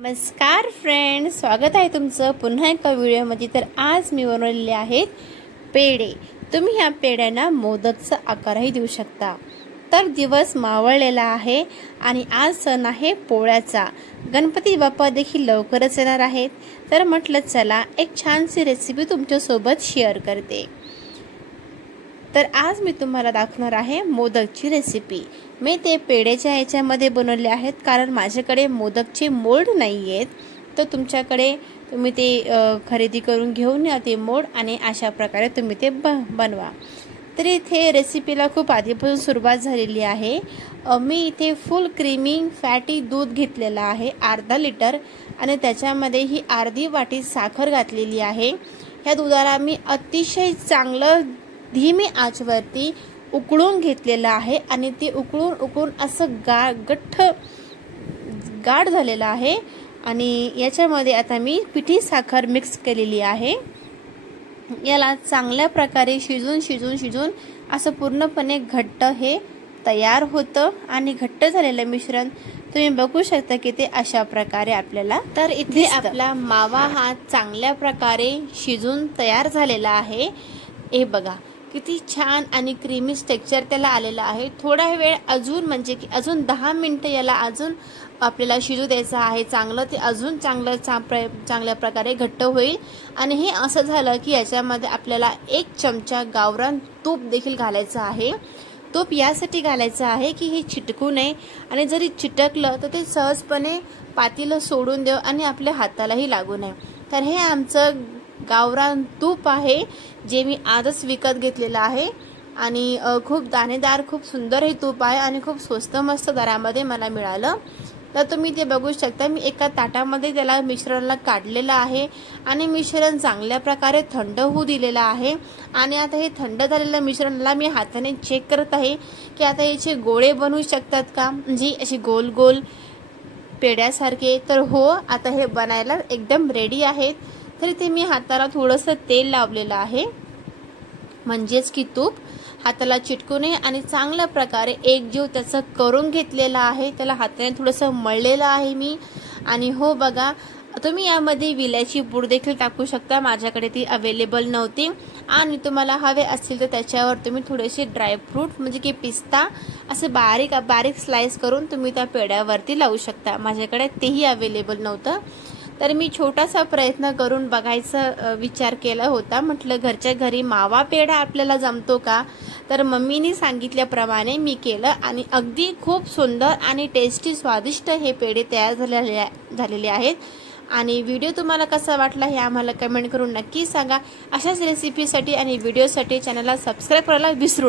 नमस्कार फ्रेंड्स, स्वागत आहे तुमचं पुन्हा एका व्हिडिओमध्ये। तर आज मी बनवलेले आहेत पेढे। तुम्ही या पेढ्यांना मोदकचा आकारही देऊ शकता। तर दिवस मावळलेला आहे आणि आज सण आहे पोळ्याचा। गणपती बाप्पा देखील लवकरच येणार आहेत। तर म्हटलं चला एक छानशी रेसिपी तुमच्या सोबत शेअर करते। तर आज मी तुम्हाला दाखवणार आहे मोदकची रेसिपी। मी ते पेढेच्या ह्याच्यामध्ये बनवले आहेत, कारण माझ्याकडे मोदकचे मोल्ड नाही आहेत। तर तुमच्याकडे तुम्ही ते खरेदी करून घेऊन या ते मोल्ड आणि अशा प्रकारे तुम्ही ते बनवा। तर इथे रेसिपीला खूप आधीपासून सुरुवात झालेली आहे। मी इथे फुल क्रीमी फॅटी दूध घेतलेला आहे अर्धा लिटर आणि त्याच्यामध्ये ही अर्धी वाटी साखर घातलेली आहे। ह्या दुधाला मी अतिशय चांगलं धीमी आचवरती उकळून घेतलेलं आहे आणि ते उकळून असं गाढ झालेलं आहे। आणि याच्यामध्ये आता मी पिठी साखर मिक्स केलेली आहे। याला चांगल्या प्रकारे शिजून असं पूर्णपणे घट्ट हे तयार होतं आणि घट्ट झालेलं मिश्रण तुम्ही बघू शकता की ते अशा प्रकारे आपल्याला तर इथे आपला मावा हा चांगल्या प्रकारे शिजून तयार झालेला आहे। हे बघा किती छान आणि क्रीमी टेक्स्चर त्याला आलेला आहे। थोडा वेळ अजून म्हणजे की अजून 10 मिनिटं याला अजून आपल्याला शिजू द्यायचं आहे। चांगलं ते अजून चांगल्या प्रकारे घट्ट होईल। आणि हे असं झालं की याच्यामध्ये आपल्याला 1 चमचा गावरान तूप देखील घालायचं आहे। तूप यासाठी घालायचं आहे की हे चिटकू नये आणि जरी चिटकलं तर ते सहजपणे पातेलं सोडून देऊ आणि आपल्या हातालाही लागू नये। तर हे आमचं गावरान तूप आहे जे मी आजच विकत घेतलेलं आहे आणि खूप दाणेदार खूप सुंदर हे तूप आहे आणि खूप स्वस्त मस्त दरामध्ये मला मिळालं। तर तुम्ही ते बघू शकता। मी एका ताटामध्ये त्याला मिश्रणाला काढलेलं आहे आणि मिश्रण चांगल्या प्रकारे थंड होऊ दिलेलं आहे। आणि आता हे थंड झालेल्या मिश्रणाला मी हाताने चेक करत आहे की आता याचे गोळे बनवू शकतात का, म्हणजे असे गोल गोल पेढ्यासारखे। तर हो, आता हे बनायला एकदम रेडी आहेत। तरी ते मी हाताला थोडंसं तेल लावलेलं आहे, म्हणजेच की तूप हाताला चिटकू नये आणि चांगल्या प्रकारे एकजीव त्याचं करून घेतलेला आहे। त्याला हाताने थोडंसं मळलेलं आहे मी। आणि हो बघा, तुम्ही यामध्ये विलायची पूड देखील टाकू शकता, माझ्याकडे ती अवेलेबल नव्हती। आणि तुम्हाला हवे असतील तर त्याच्यावर तुम्ही थोडेसे ड्रायफ्रूट म्हणजे की पिस्ता असे बारीक स्लाइस करून तुम्ही त्या पेढ्यावरती लावू शकता। माझ्याकडे तेही अवेलेबल नव्हतं। तर मी छोटासा प्रयत्न करून बघायचा विचार केला होता। म्हटलं घरच्या घरी मावा पेढा आपल्याला जमतो का। तर मम्मीने सांगितल्याप्रमाणे मी केलं आणि अगदी खूप सुंदर आणि टेस्टी स्वादिष्ट हे पेढे तयार झालेले आहेत। आणि व्हिडिओ तुम्हाला कसा वाटला हे आम्हाला कमेंट करून नक्की सांगा। अशाच रेसिपीसाठी आणि व्हिडिओसाठी चॅनलला सबस्क्राईब करायला विसरू नका।